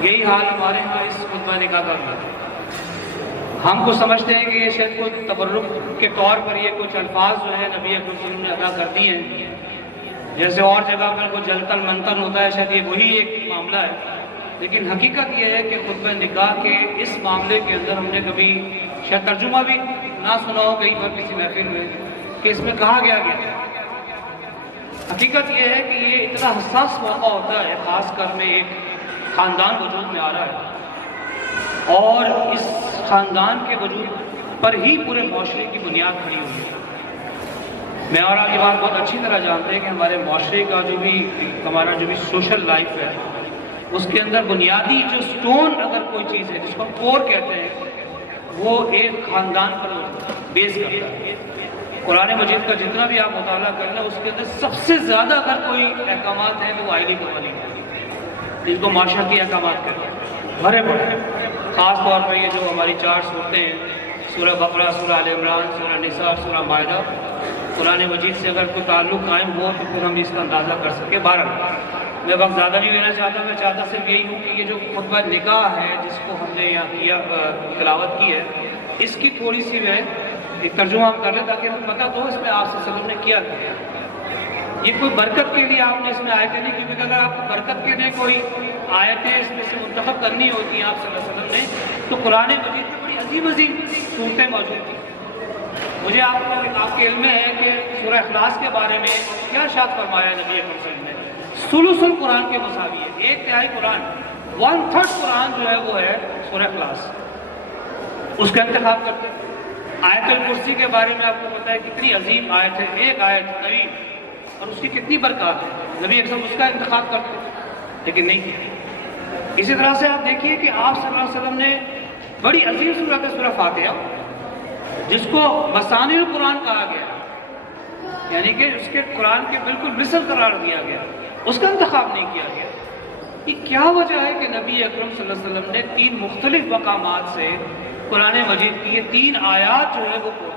یہی حال ہمارے ہاں اس خطبہ نکاح کا بھی ہے۔ ہم کو سمجھتے ہیں کہ یہ شاید کوئی تبرک کے طور پر یہ کچھ الفاظ جو ہے نبی اکرم صلی اللہ علیہ وسلم نے ادا کر دیے ہیں، جیسے اور جگہ پر کوئی جلتن منتن ہوتا ہے، شاید یہ وہی ایک معاملہ ہے، لیکن حقیقت یہ ہے کہ خطبہ نکاح کے اس معاملے کے اندر ہم نے کبھی شاید ترجمہ بھی نہ سنا ہو کہیں پر کسی محفل میں کہ اس میں کہا گیا حقیقت یہ ہے کہ یہ اتنا حساس موقع ہوتا ہے، خاص کر میں ایک خاندان وجود میں آ رہا ہے اور اس خاندان کے وجود پر ہی پورے معاشرے کی بنیاد کھڑی ہوئی ہے۔ میں اور آپ یہ بات بہت اچھی طرح جانتے ہیں کہ ہمارے معاشرے کا ہمارا جو بھی سوشل لائف ہے اس کے اندر بنیادی جو سٹون اگر کوئی چیز ہے جس کو ہم کور کہتے ہیں وہ ایک خاندان پر بیس کرتا ہے۔ قرآن مجید کا جتنا بھی آپ مطالعہ کرنا اس کے اندر سب سے زیادہ اگر کوئی احکامات ہیں تو وہ آئلی قوانین ہیں جن کو معاشرتی احکامات کہتے ہیں، بھرے پڑے، خاص طور پر یہ جو ہماری 4 صورتیں ہیں، سورہ بقرہ، سورہ آل عمران، سورہ نساء، سورہ مائدہ، قرآن مجید سے اگر کوئی تعلق قائم ہو تو پھر ہم اس کا اندازہ کر سکیں۔ میں وقت زیادہ نہیں لینا چاہتا، میں چاہتا صرف یہی ہوں کہ یہ جو خطبہ نکاح ہے جس کو ہم نے یہاں تلاوت کی ہے اس کی تھوڑی سی جو ہے ایک ترجمہ ہم کر لیں تاکہ ہمیں پتہ تو اس میں آپ صلی اللہ علیہ وسلم نے کیا کیا۔ یہ کوئی برکت کے لیے آپ نے اس میں آیتیں نہیں، کیونکہ اگر آپ کو برکت کے لیے کوئی آیتیں اس میں سے منتخب کرنی ہوتی ہیں آپ صلی اللہ علیہ وسلم نے تو قرآن مجید میں بڑی عظیم عظیم صورتیں موجود تھیں۔ مجھے آپ کے علم میں ہے کہ سورہ اخلاص کے بارے میں کیا ارشاد فرمایا نبی اکرم صلی اللہ علیہ وسلم نے؟ ثلث القرآن کے مساوی ہے، 1/3 قرآن، 1/3 قرآن جو ہے وہ ہے سورہ اخلاص، اس کا انتخاب کرتے ہیں۔ آیت الکرسی کے بارے میں آپ کو پتہ ہے کتنی عظیم آیت ہے، ایک آیت طویل اور اس کی کتنی برکات ہے، نبی اکرم اس کا انتخاب کرتے ہیں لیکن نہیں کیا۔ اسی طرح سے آپ دیکھیے کہ آپ صلی اللہ علیہ وسلم نے بڑی عظیم سورت ہے سورہ فاتحہ جس کو مثانی القرآن کہا گیا، یعنی کہ اس کے قرآن کے بالکل مثل قرار دیا گیا، اس کا انتخاب نہیں کیا گیا۔ یہ کیا وجہ ہے کہ نبی اکرم صلی اللہ علیہ وسلم نے 3 مختلف مقامات سے قرآن مجید کی یہ 3 آیات جو ہے وہ پڑھی؟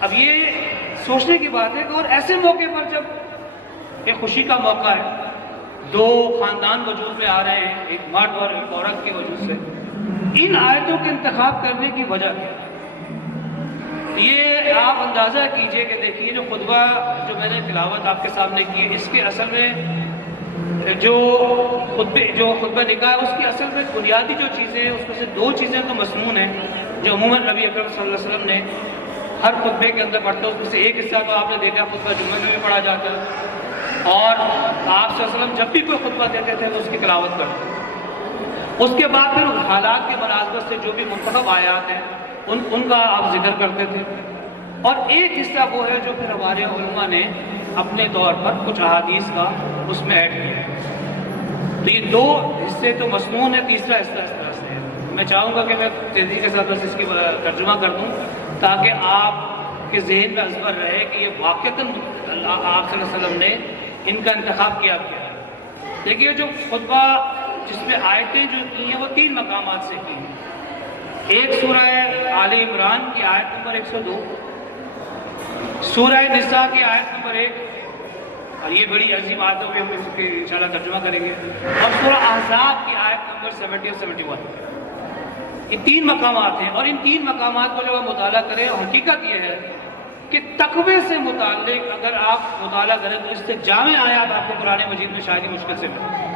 اب یہ سوچنے کی بات ہے کہ اور ایسے موقع پر جب ایک خوشی کا موقع ہے، 2 خاندان وجود میں آ رہے ہیں، ایک مرد اور ایک عورت کے وجود سے، ان آیتوں کے انتخاب کرنے کی وجہ کیا ہے؟ یہ آپ اندازہ کیجئے کہ دیکھیے جو خطبہ جو میں نے تلاوت آپ کے سامنے کی ہے اس کے اصل میں جو خطبہ نکاح ہے اس کی اصل میں بنیادی جو چیزیں ہیں اس میں سے 2 چیزیں تو مسنون ہیں جو عموماً نبی اکرم صلی اللہ علیہ وسلم نے ہر خطبے کے اندر پڑھتا ہے۔ اس میں سے ایک حصہ تو آپ نے دیکھا خطبہ جمعہ میں بھی پڑھا جاتا ہے اور آپ صلی اللہ علیہ وسلم جب بھی کوئی خطبہ دیتے تھے تو اس کی تلاوت کرتے۔ اس کے بعد پھر حالات کے مناسبت سے جو بھی منتخب آیات ہیں ان کا آپ ذکر کرتے تھے، اور ایک حصہ وہ ہے جو پھر ہمارے علماء نے اپنے طور پر کچھ احادیث کا اس میں ایڈ کیا۔ تو یہ 2 حصے تو مسنون ہے، تیسرا حصہ اس طرح سے ہے۔ میں چاہوں گا کہ میں تیزی کے ساتھ بس اس کی ترجمہ کر دوں تاکہ آپ کے ذہن میں ازبر رہے کہ یہ واقعتاً آپ صلی اللہ علیہ وسلم نے ان کا انتخاب کیا ہے۔ دیکھیے جو خطبہ جس میں آیتیں جو کی ہیں وہ 3 مقامات سے کی ہیں۔ ایک سورہ آل عمران کی آیت نمبر 102، سورہ نساء کی آیت نمبر 1، اور یہ بڑی عظیم آیتوں پہ ہم اس کے انشاءاللہ ترجمہ کریں گے، اور سورہ احزاب کی آیت نمبر 70 اور 71۔ یہ 3 مقامات ہیں اور ان 3 مقامات کو جب آپ مطالعہ کریں حقیقت یہ ہے کہ تقوی سے متعلق اگر آپ مطالعہ کریں تو اس سے جامع آیات آپ کو قرآن مجید میں شاید ہی مشکل سے ملیں۔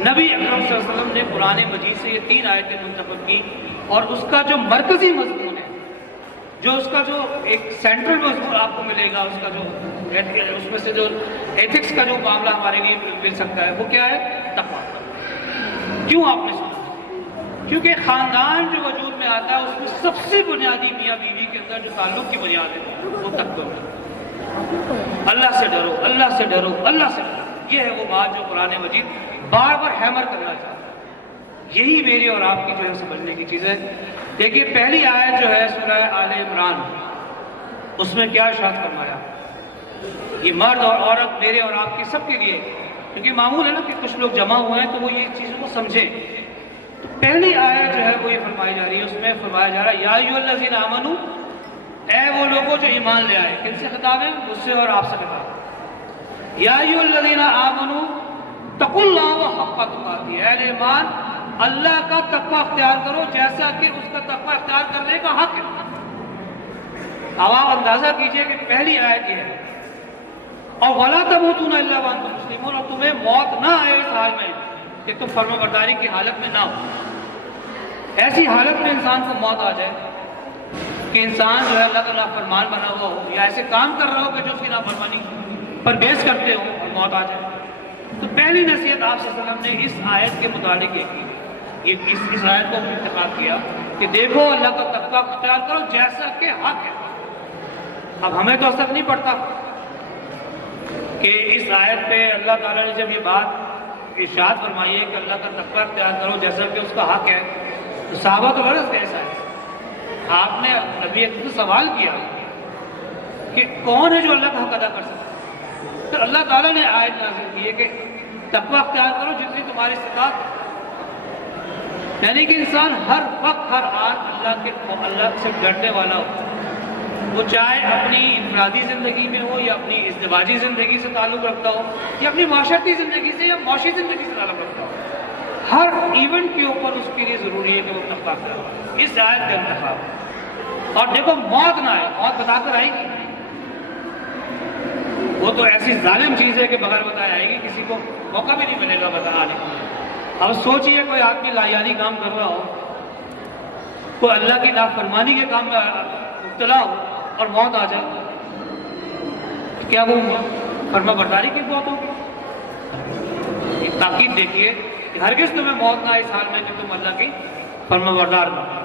نبی اکرم صلی اللہ علیہ وسلم نے قرآن مجید سے یہ 3 آیتیں منتخب کی اور اس کا جو مرکزی مضمون ہے، جو اس کا جو ایک سینٹرل مضمون آپ کو ملے گا، اس کا جو اس میں سے جو ایتھکس کا جو معاملہ ہمارے لیے مل سکتا ہے وہ کیا ہے؟ تقویٰ۔ کیوں آپ نے سنا؟ کیونکہ خاندان جو وجود میں آتا ہے اس میں سب سے بنیادی میاں بیوی کے اندر جو تعلق کی بنیاد ہے وہ تقویٰ ہے۔ اللہ سے ڈرو، اللہ سے ڈرو، اللہ سے ڈرو، یہ ہے وہ بات جو قرآن مجید بار بار ہیمر کرنا چاہتا ہے۔ یہی میری اور آپ کی جو ہے سمجھنے کی چیز ہے۔ دیکھیے پہلی آیت جو ہے سورہ آل عمران، اس میں کیا ارشاد فرمایا؟ یہ مرد اور عورت میرے اور آپ کے سب کے لیے، کیونکہ معمول ہے نا کہ کچھ لوگ جمع ہوئے ہیں تو وہ یہ چیزوں کو سمجھیں۔ تو پہلی آیت جو ہے وہ یہ فرمائی جا رہی ہے، اس میں فرمایا جا رہا ہے یا ایھا الذین آمنوا، اے وہ لوگوں جو ایمان لے آئے۔ کن سے خطاب ہے؟ مجھ سے اور آپ سے خطاب ہے۔ یا ایھا الذین آمنوا تقوا اللہ حق تقاتی، اہل ایمان اللہ کا تقوی اختیار کرو جیسا کہ اس کا تقوی اختیار کرنے کا حق ہے۔ اب آپ اندازہ کیجئے کہ پہلی آیت یہ ہے، اور وَلَا تَمُوتُونَ إِلَّا وَأَنْتُمْ مُسْلِمُونَ، اور تمہیں موت نہ آئے اس حال میں کہ تم فرما برداری کی حالت میں نہ ہو۔ ایسی حالت میں انسان کو موت آ جائے کہ انسان جو ہے اللہ کا نافرمان بنا ہوا ہو یا ایسے کام کر رہا ہو کہ جو اس کی نافرمانی پر بیس کرتے ہو اور موت آ جائے، تو پہلی نصیحت آپ صلی اللہ علیہ وسلم نے اس آیت کے متعلق یہ کی، اس آیت کو انتخاب کیا کہ دیکھو اللہ کا تقوی اختیار کرو جیسا کہ حق ہے۔ اب ہمیں تو اثر نہیں پڑتا کہ اس آیت پہ اللہ تعالیٰ نے جب یہ بات ارشاد فرمائی ہے کہ اللہ کا تقوی اختیار کرو جیسا کہ اس کا حق ہے، تو صحابہ تو لرز گئے سائے۔ آپ نے نبی اکرم سے سوال کیا کہ کون ہے جو اللہ کا حق ادا کر سکتا ہے؟ پھر اللہ تعالیٰ نے آیت نازل کی ہے کہ تقوی اختیار کرو جتنی تمہاری استطاعت ہے، یعنی کہ انسان ہر وقت ہر آن اللہ سے ڈرنے والا ہو، وہ چاہے اپنی انفرادی زندگی میں ہو یا اپنی ازدواجی زندگی سے تعلق رکھتا ہو یا اپنی معاشرتی زندگی سے یا معاشی زندگی سے تعلق رکھتا ہو، ہر ایونٹ کے اوپر اس کے لیے ضروری ہے کہ وہ تقوی کرے۔ اس آیت کا انتخاب، اور دیکھو موت نہ آئے، موت بتا کر آئے گی، وہ تو ایسی ظالم چیز ہے کہ بغیر بتائے آئے گی، کسی کو موقع بھی نہیں ملے گا بتانے کا۔ اب سوچئے کوئی آدمی لایانی کام کر رہا ہو، کوئی اللہ کی نافرمانی کے کام میں مبتلا ہو اور موت آ جائے، کیا وہ فرما برداری کی موت ہوگی؟ ایک تاکید دیکھیے کہ ہرگز تمہیں موت نہ آئے اس حال میں کہ تم اللہ کی فرما بردار نہ ہو۔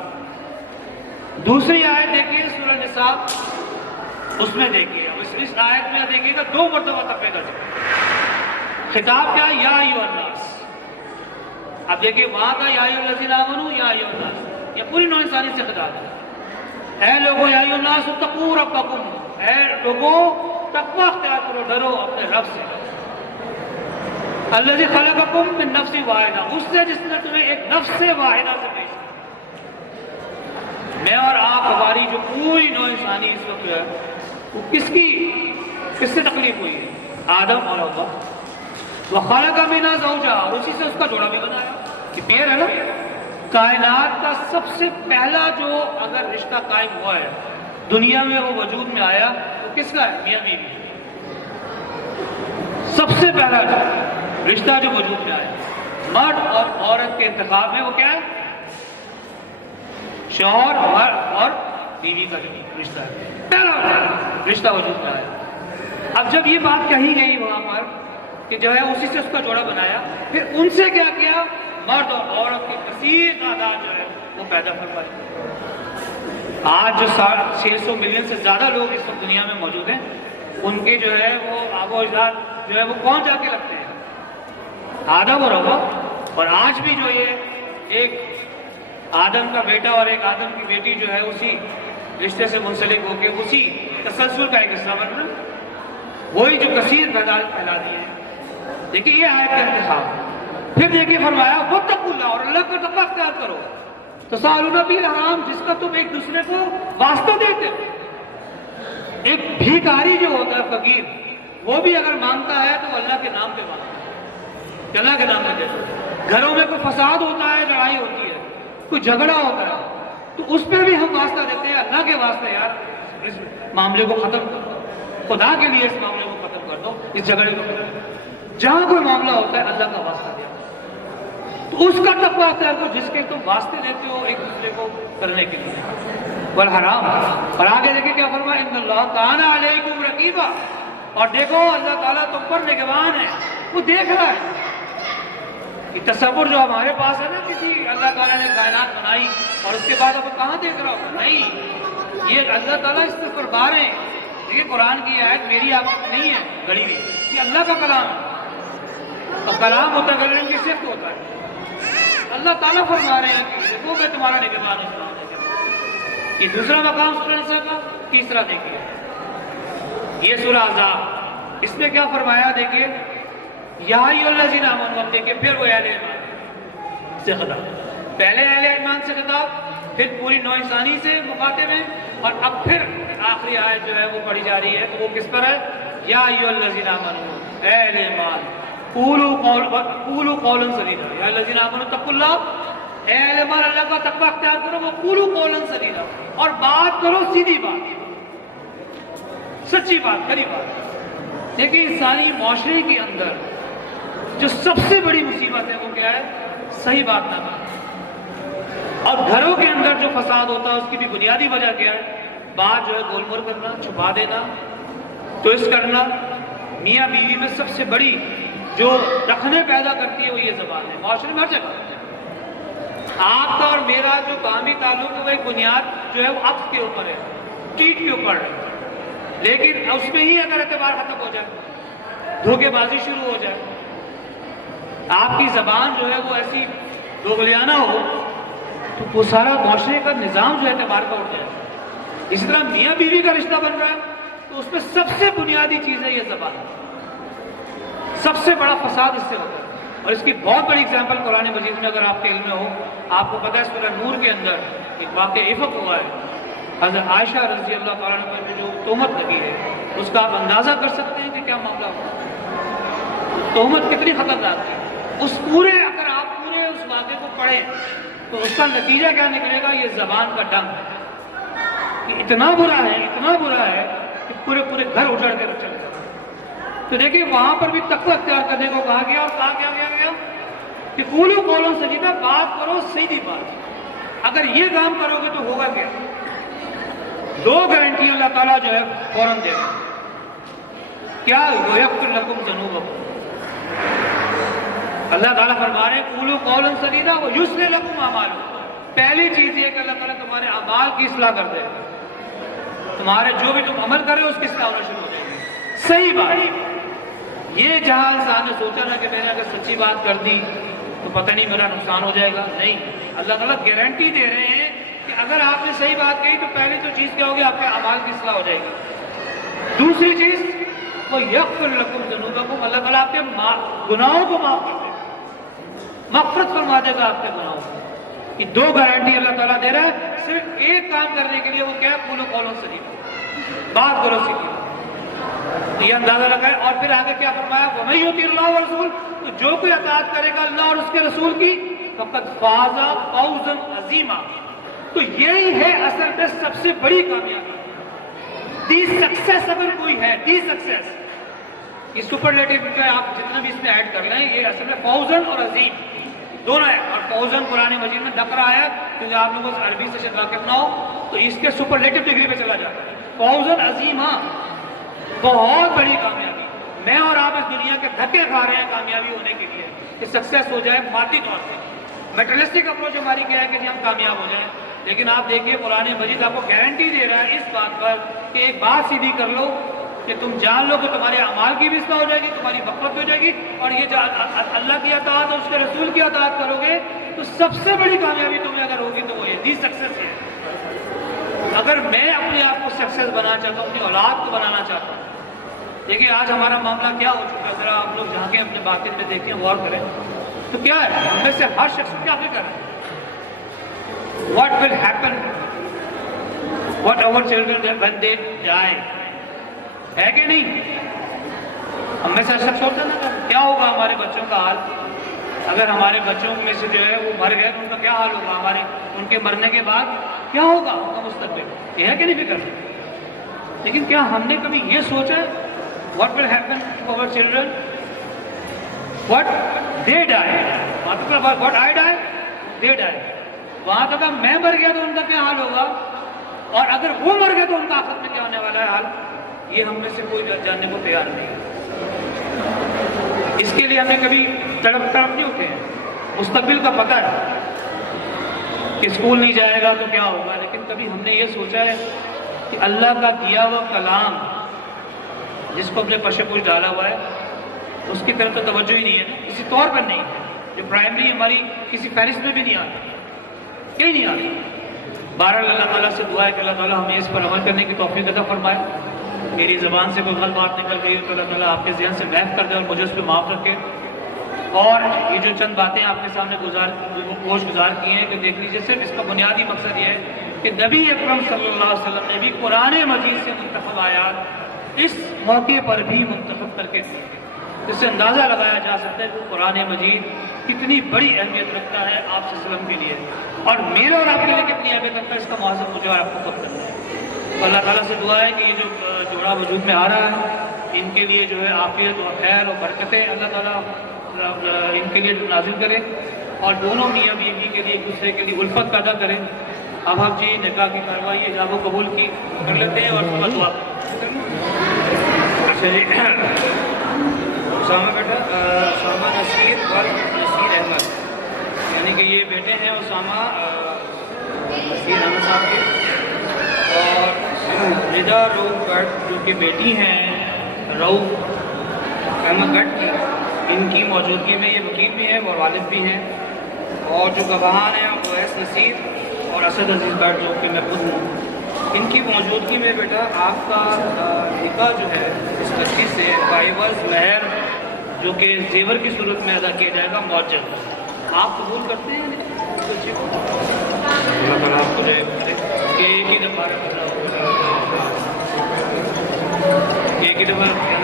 دوسری آیت دیکھیے سورہ نساء، اس میں دیکھیے، اس آیت میں دیکھیے گا 2 مرتبہ تقوی کا ذکر، خطاب کیا؟ یا ایھا الناس۔ اب دیکھیے وہاں کا یا ایھا الذین آمنوا، یا ایھا الناس، یہ پوری نوع انسانی سے خطاب ہے۔ اے لوگو یا ایھا الناس اتقوا ربکم، اے لوگو تقوی اختیار کرو، ڈرو اپنے رب سے، الذی خلقکم من نفس واحدہ، اس سے جس نے تمہیں ایک نفس سے واحدہ سے پیدا کیا۔ میں اور آپ ہماری جو پوری نوع انسانی اس وقت ہے وہ کس سے تکلیف ہوئی ہے؟ آدم اور حوا۔ وَخَلَقَ مِنْهَا زَوْجَهَا، اور اسی سے اس کا جوڑا بھی بنایا، کہ پیر ہے نا۔ کائنات کا سب سے پہلا جو اگر رشتہ قائم ہوا ہے دنیا میں، وہ وجود میں آیا، تو کس کا ہے؟ میاں بیوی۔ سب سے پہلا رشتہ جو وجود میں آیا، مرد اور عورت کے انتخاب میں، وہ کیا ہے؟ شوہر اور بیوی کا جو رشتہ ہے، پہلا رشتہ وجود میں آیا۔ اب جب یہ بات کہی گئی وہاں پر کہ جو ہے اسی سے اس کا جوڑا بنایا، پھر ان سے کیا کیا؟ مرد اور عورت کی کثیر تعداد جو ہے وہ پیدا فرمائی۔ آج جو 600 ملین سے زیادہ لوگ اس وقت دنیا میں موجود ہیں، ان کے جو ہے وہ آب و اجداد جو ہے وہ کون جا کے لگتے ہیں؟ آدم اور حوا۔ اور آج بھی جو یہ ایک آدم کا بیٹا اور ایک آدم کی بیٹی جو ہے اسی رشتے سے منسلک ہو کے اسی تسلسل کا ایک حصہ بن رہا ہے، وہی جو کثیر تعداد پھیلا دی ہے۔ دیکھیے یہ آیت کا انتخاب۔ پھر دیکھیے فرمایا واتقوا اللہ، اور اللہ کا تقوی اختیار کرو، تسالون بالارحام، جس کا تم ایک دوسرے کو واسطہ دیتے ہو۔ ایک بھیکاری جو ہوتا ہے فقیر، وہ بھی اگر مانگتا ہے تو اللہ کے نام پہ مانگتا ہے، کہ اللہ کے نام پہ دیتے ہو۔ گھروں میں کوئی فساد ہوتا ہے، لڑائی ہوتی ہے، کوئی جھگڑا ہوتا ہے، تو اس پہ بھی ہم واسطہ دیتے ہیں، اللہ کے واسطے یار اس معاملے کو ختم کر دو، خدا کے لیے اس معاملے کو ختم کر دو، اس جھگڑے کو ختم کر دو۔ جہاں کوئی معاملہ ہوتا ہے اللہ کا واسطہ دیا، تو اس کا تقوی اختیار کرو جس کے تم واسطے دیتے ہو ایک دوسرے کو کرنے کے لیے۔ والحرام، اور آگے دیکھیں کیا فرمایا؟ ان اللہ کان علیکم رقیبا، اور دیکھو اللہ تعالیٰ تم پر نگہبان ہے، وہ دیکھ رہا ہے۔ یہ تصور جو ہمارے پاس ہے نا، کسی اللہ تعالیٰ نے کائنات بنائی اور اس کے بعد اب کہاں دیکھ رہا ہوگا؟ نہیں، یہ اللہ تعالیٰ اس پر بار ہے۔ دیکھیے قرآن کی آیت میری آپ نہیں ہے گھڑی ہوئی، یہ اللہ کا کلام ہے، اور کلام متکلم کی صفت ہوتا ہے۔ اللہ تعالیٰ فرما رہے ہیں کہ دیکھو میں تمہارا نگہبان ہوں۔ یہ دوسرا مقام سورہ نساء کا۔ تیسرا دیکھیے یہ سورہ احزاب، اس میں کیا فرمایا؟ دیکھیے یا ایھا الذین آمنوا، دیکھیے پھر وہ اہل ایمان سے خطاب، پہلے اہل ایمان سے خطاب، پھر پوری نوع انسانی سے مخاطب ہے، اور اب پھر آخری آیت جو ہے وہ پڑھی جا رہی ہے، تو وہ کس پر ہے؟ یا ایھا الذین آمنوا، اے اہل ایمان قولوا قولا سدیدا یا الذین آمنوا اتقوا اللہ، اے اہل ایمان اللہ کا تقوی اختیار کرو، وہ قولوا قولا سدیدا، اور بات کرو سیدھی بات، سچی بات، کھری بات۔ دیکھیں انسانی معاشرے کے اندر جو سب سے بڑی مصیبت ہے وہ کیا ہے؟ صحیح بات نہ کرنا۔ اور گھروں کے اندر جو فساد ہوتا ہے اس کی بھی بنیادی وجہ کیا ہے؟ بات جو ہے گول مول کرنا، چھپا دینا، توئس کرنا۔ میاں بیوی میں سب سے بڑی جو رکھنے پیدا کرتی ہے وہ یہ زبان ہے، معاشرے میں ہر جگہ۔ آپ کا اور میرا جو باہمی تعلق ہے وہ ایک بنیاد جو ہے وہ عطف کے اوپر ہے، ٹیٹ کے اوپر ہے، لیکن اس میں ہی اگر اعتبار ختم ہو جائے، دھوکے بازی شروع ہو جائے، آپ کی زبان جو ہے وہ ایسی دوغلیانہ ہو تو وہ سارا معاشرے کا نظام جو ہے اعتبار کا اٹھ جائے۔ اس طرح میاں بیوی کا رشتہ بن رہا ہے تو اس میں سب سے بنیادی چیز ہے یہ زبان، سب سے بڑا فساد اس سے ہوتا ہے۔ اور اس کی بہت بڑی اگزامپل قرآن مجید میں اگر آپ کے علم میں ہو، آپ کو پتہ ہے سورہ نور کے اندر ایک واقعہ افق ہوا ہے، حضرت عائشہ رضی اللہ تعالیٰ عنہ پر جو تہمت لگی ہے اس کا آپ اندازہ کر سکتے ہیں کہ کیا معاملہ ہوا، تہمت کتنی خطرناک ہے۔ اس پورے اگر آپ پورے اس واقعے کو پڑھیں تو اس کا نتیجہ کیا نکلے گا؟ یہ زبان کا ڈنگ کہ اتنا برا ہے کہ پورے گھر اجڑ کے چل گئے۔ تو دیکھیں وہاں پر بھی تقوی اختیار کرنے کو کہا گیا، اور کہا گیا کہ قولوا قولا سدیدا، بات کرو سیدھی بات۔ اگر یہ کام کرو گے تو ہوگا کیا؟ دو گارنٹی اللہ تعالیٰ جو ہے فوراً دے گا۔ کیا؟ یغفر لکم ذنوبکم، اللہ تعالیٰ فرما رہے ہیں قولوا قولا سدیدا ویصلح لکم اعمالکم۔ پہلی چیز یہ کہ اللہ تعالیٰ تمہارے اعمال کی اصلاح کر دے، تمہارے جو بھی تم عمل کر رہے ہو اس کی اصلاح ہونا شروع ہو جائے گی۔ صحیح بات، یہ جہاں انسان نے سوچا نا کہ میں نے اگر سچی بات کر دی تو پتہ نہیں میرا نقصان ہو جائے گا، نہیں، اللہ تعالیٰ گارنٹی دے رہے ہیں کہ اگر آپ نے صحیح بات کہی تو پہلی تو چیز کیا ہوگی؟ آپ کے اعمال کی اصلاح ہو جائے گی۔ دوسری چیز وہ یغفر لکم ذنوبکم، اللہ تعالیٰ آپ کے گناہوں کو معاف کر دے گا، مغفرت فرما دے گا آپ کے گناہوں کو۔ یہ دو گارنٹی اللہ تعالیٰ دے رہا ہے صرف ایک کام کرنے کے لیے، وہ کیا ہے؟ قولوا قولا سدیدا، بات کرو سیدھی۔ تو یہ اندازہ لگائے، اور پھر آگے کیا فرمایا؟ وَمَن يُطِعِ اللَّهَ وَرَسُولَهُ، تو جو کوئی اطاعت کرے گا اللہ اور اس کے رسول کی، فقد فاز فوزا عظیما، تو یہی ہے اصل میں سب سے بڑی کامیابی، دی سکسیس اگر کوئی ہے، دی سکسیس۔ یہ سپرلیٹو جو ہے آپ جتنا بھی اس میں ایڈ کر لیں، یہ اصل میں فوزن اور عظیم دونوں ہے۔ اور فوزن قرآن مجید میں دکھ رہا ہے کیونکہ آپ لوگوں سے عربی سے شاید واقف نہ ہو تو اس کے سپرلیٹو ڈگری پہ چلا جاتا ہے۔ فوزن عظیم، ہاں بہت بڑی کامیابی۔ میں اور آپ اس دنیا کے دھکے کھا رہے ہیں کامیابی ہونے کے لیے کہ سکسیس ہو جائے مادی طور سے۔ میٹرلسٹک اپروچ ہماری کیا ہے کہ جی ہم کامیاب ہو جائیں، لیکن آپ دیکھیے قرآن مجید آپ کو گارنٹی دے رہا ہے اس بات پر کہ ایک بات سیدھی کر لو کہ تم جان لو کہ تمہارے اعمال کی بھی اصلاح ہو جائے گی، تمہاری مغفرت بھی ہو جائے گی، اور یہ جو اللہ کی اطاعت اور اس کے رسول کی اطاعت کرو گے تو سب سے بڑی کامیابی تمہیں اگر ہوگی تو وہ یہ دی سکسیس ہے۔ اگر میں اپنے آپ کو سکسیس بنانا چاہتا ہوں، اپنی اولاد کو بنانا چاہتا ہوں، دیکھیں آج ہمارا معاملہ کیا ہو چکا ہے، ذرا آپ لوگ جہاں کے اپنے باطن میں دیکھیں، غور کریں تو کیا ہے؟ ہم میں سے ہر شخص کیا فکر ہے؟ What will happen? What our children when they die? ہے کہ نہیں؟ ہم میں سے ہر شخص سوچتا نا کیا ہوگا ہمارے بچوں کا حال؟ اگر ہمارے بچوں میں سے جو ہے وہ مر گئے تو ان کا کیا حال ہوگا؟ ہمارے ان کے مرنے کے بعد کیا ہوگا ان کا مستقبل؟ یہ ہے کہ نہیں فکر؟ لیکن کیا ہم نے کبھی یہ سوچا ہے what will happen to our children? What they die? What I die? They die. وہاں تک میں مر گیا تو ان کا کیا حال ہوگا، اور اگر وہ مر گیا تو ان کا آخرت میں کیا ہونے والا ہے حال؟ یہ ہم میں سے کوئی جاننے کو تیار نہیں۔ اس کے لیے ہمیں کبھی تڑپ نہیں اٹھے ہیں، مستقبل کا پتہ ہے کہ اسکول نہیں جائے گا تو کیا ہوگا، لیکن کبھی ہم نے یہ سوچا ہے کہ اللہ کا دیا ہوا کلام جس کو ہم نے پشے پوش ڈالا ہوا ہے اس کی طرف تو توجہ ہی نہیں ہے، کسی طور پر نہیں ہے، جو پرائمری ہماری کسی فہرست میں بھی نہیں آتی، کہیں نہیں آتی۔ بہرحال اللہ تعالیٰ سے دعا ہے کہ اللہ تعالیٰ ہمیں اس پر عمل کرنے کی توفیق عطا فرمائے۔ میری زبان سے کوئی غلط بات نکل گئی تو اللہ تعالیٰ آپ کے ذہن سے محف کر دے اور مجھے اس پہ معاف رکھے۔ اور یہ جو چند باتیں آپ کے سامنے گوش گزار کی ہیں کہ دیکھ لیجیے، صرف اس کا بنیادی مقصد یہ ہے کہ نبی اکرم صلی اللہ علیہ وسلم نے بھی قرآن مجید سے منتخب آیات اس موقع پر بھی منتخب کر کے دی، اس سے اندازہ لگایا جا سکتا ہے کہ قرآن مجید کتنی بڑی اہمیت رکھتا ہے آپ صلی اللہ علیہ وسلم کے لیے، اور میرے اور آپ کے لیے کتنی اہمیت رکھتا ہے، اس کا موازنہ مجھے اور آپ کو کب کرنا ہے۔ تو اللہ تعالیٰ سے دعا ہے کہ یہ جو جوڑا وجود میں آ رہا ہے، ان کے لیے جو ہے عافیت اور خیر اور برکتیں اللہ تعالیٰ ان کے لیے نازل کرے، اور دونوں میاں بیوی کے لیے ایک دوسرے کے لیے الفت پیدا کرے۔ اب آپ جی نکاح کی کارروائی ایجاب و قبول کی کر لیتے ہیں، اور اس کے بعد دعا۔ اچھا جی، اسامہ بیٹا، اسامہ نصیر اور نصیر احمد، یعنی کہ یہ بیٹے ہیں اسامہ نصیر احمد صاحب کے، اور رضا روف گھٹ جو کہ بیٹی ہیں روف احمد گھٹ کی، ان کی موجودگی میں یہ وکیل بھی ہیں اور والد بھی ہیں، اور جو گواہان ہیں اویس نصیر اور اسد عزیز گھٹ جو کہ میں خود ہوں، ان کی موجودگی میں بیٹا آپ کا نکاح جو ہے اس بچی سے بائیورز مہر جو کہ زیور کی صورت میں ادا کیا جائے گا معجل۔ آپ قبول کرتے ہیں اس بچے کو؟ اللہ تعالیٰ آپ کو جو ہے ایک ہی دفعہ کہنا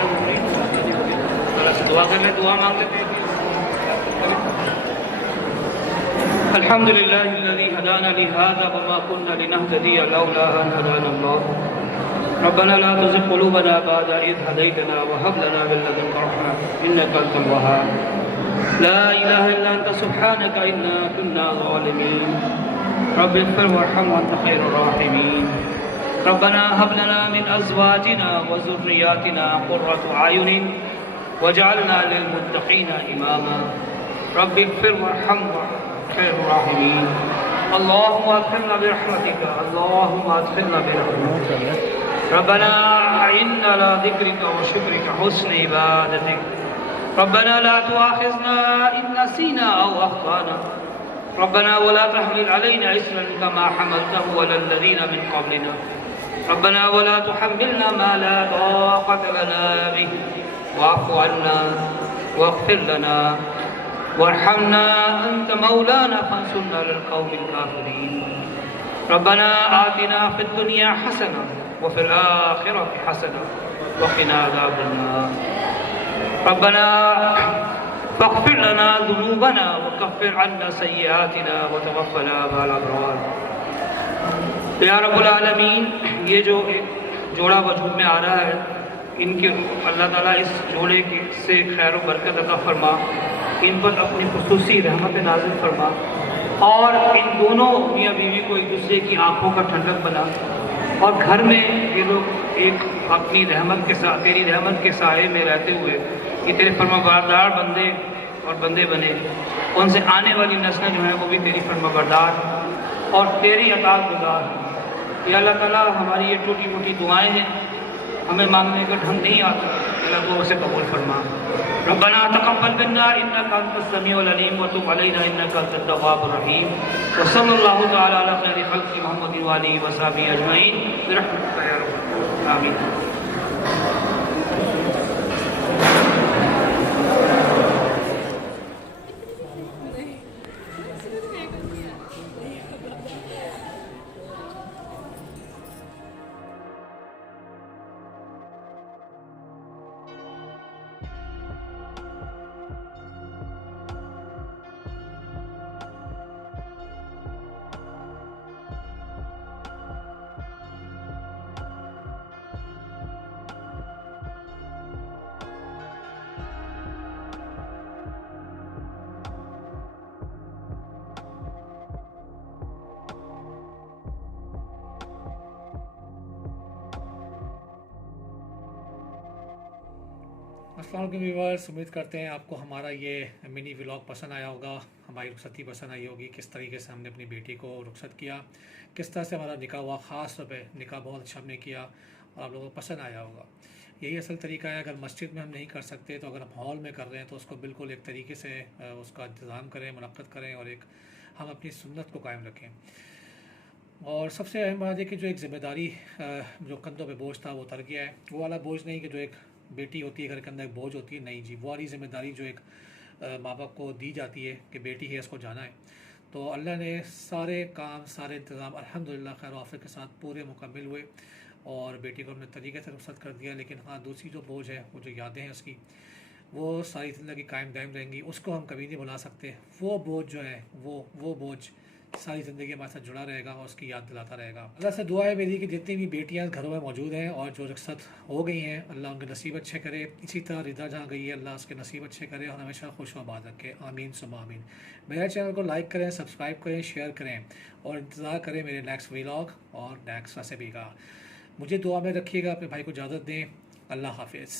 ضروری ہے، اللہ سے دعا کر لیں، دعا مانگ لیتے ہیں۔ الحمد لله الذي هدانا لهذا وما كنا لنهتدي لولا أن هدانا الله ربنا لا تزغ قلوبنا بعد إذ هديتنا وهب لنا من لدنك رحمة إنك أنت الوهاب لا إله إلا أنت سبحانك إنا كنا ظالمين رب اغفر وارحم وأنت خير الراحمين ربنا هب لنا من أزواجنا وذرياتنا قرة أعين واجعلنا للمتقين إماما رب اغفر وارحم خير الراحمين اللهم ادخلنا برحمتك اللهم ادخلنا برحمتك ربنا أعنا على ذكرك وشكرك حسن عبادتك ربنا لا تؤاخذنا إن نسينا أو أخطأنا ربنا ولا تحمل علينا إصرا كما حملته على الذين من قبلنا ربنا ولا تحملنا ما لا طاقة لنا به واعف عنا واغفر لنا وارحمنا أنت مولانا فانصرنا للقوم الكافرين ربنا آتنا في الدنيا حسنة وفي الآخرة حسنة وقنا عذاب النار ربنا فاغفر لنا ذنوبنا وكفر عنا سيئاتنا وتوفنا مع الأبرار۔ یا رب العالمین، یہ جو ایک جوڑا وجود میں آ رہا ہے، ان کے اللہ تعالیٰ اس جوڑے سے خیر و برکت عطا فرما، ان پر اپنی خصوصی رحمت نازل فرما، اور ان دونوں میاں بیوی کو ایک دوسرے کی آنکھوں کا ٹھنڈک بنا، اور گھر میں یہ لوگ ایک اپنی رحمت کے ساتھ تیری رحمت کے سائے میں رہتے ہوئے یہ تیرے فرما بردار بندے اور بندے بنے، ان سے آنے والی نسلیں جو ہیں وہ بھی تیری فرما بردار اور تیری اطاعت گزار ہیں۔ یا اللہ تعالیٰ، ہماری یہ ٹوٹی موٹی دعائیں ہیں، ہمیں مانگنے کا ڈھنگ نہیں آتا، اللہ کو اسے قبول فرما۔ ربنا تقبل منا انك انت السميع العليم وتب علينا انك انت التواب الرحيم وصلى الله تعالى على خير خلق محمد وآله وصحبه اجمعين برحمتك يا رب آمين۔ السلام علیکم ویورز، امید کرتے ہیں آپ کو ہمارا یہ منی ولاگ پسند آیا ہوگا، ہماری رخصتی پسند آئی ہوگی، کس طریقے سے ہم نے اپنی بیٹی کو رخصت کیا، کس طرح سے ہمارا نکاح ہوا، خاص طور پہ نکاح بہت اچھا ہم نے کیا اور آپ لوگوں کو پسند آیا ہوگا۔ یہی اصل طریقہ ہے، اگر مسجد میں ہم نہیں کر سکتے تو اگر ہم ہال میں کر رہے ہیں تو اس کو بالکل ایک طریقے سے اس کا انتظام کریں، منعقد کریں، اور ایک ہم اپنی سنت کو قائم رکھیں۔ اور سب سے اہم بات ہے کہ جو ایک ذمہ داری جو کندھوں پہ بوجھ تھا وہ اتر گیا ہے، وہ والا بوجھ نہیں کہ جو ایک بیٹی ہوتی ہے گھر کے اندر ایک بوجھ ہوتی ہے، نہیں جی، وہ والی ذمہ داری جو ایک ماں باپ کو دی جاتی ہے کہ بیٹی ہے اس کو جانا ہے، تو اللہ نے سارے کام سارے انتظام الحمدللہ خیر و عافیت کے ساتھ پورے مکمل ہوئے اور بیٹی کو ہم نے طریقے سے رخصت کر دیا۔ لیکن ہاں، دوسری جو بوجھ ہے وہ جو یادیں ہیں اس کی، وہ ساری زندگی قائم دائم رہیں گی، اس کو ہم کبھی نہیں بھلا سکتے. وہ بوجھ جو ہے وہ بوجھ ساری زندگی ہمارے ساتھ جڑا رہے گا اور اس کی یاد دلاتا رہے گا. اللہ سے دعا ہے میری کہ جتنی بھی بیٹیاں گھروں میں موجود ہیں اور جو رخصت ہو گئی ہیں، اللہ ان کے نصیب اچھے کرے. اسی طرح رضا جہاں گئی ہے، اللہ اس کے نصیب اچھے کرے اور ہمیشہ خوش و آباد رکھے. آمین ثم آمین. میرے چینل کو لائک کریں، سبسکرائب کریں، شیئر کریں اور انتظار کریں میرے نیکسٹ ویلاگ اور نیکسٹ ریسیپی کا. مجھے دعا میں رکھیے گا، اپنے بھائی کو اجازت دیں. اللہ حافظ.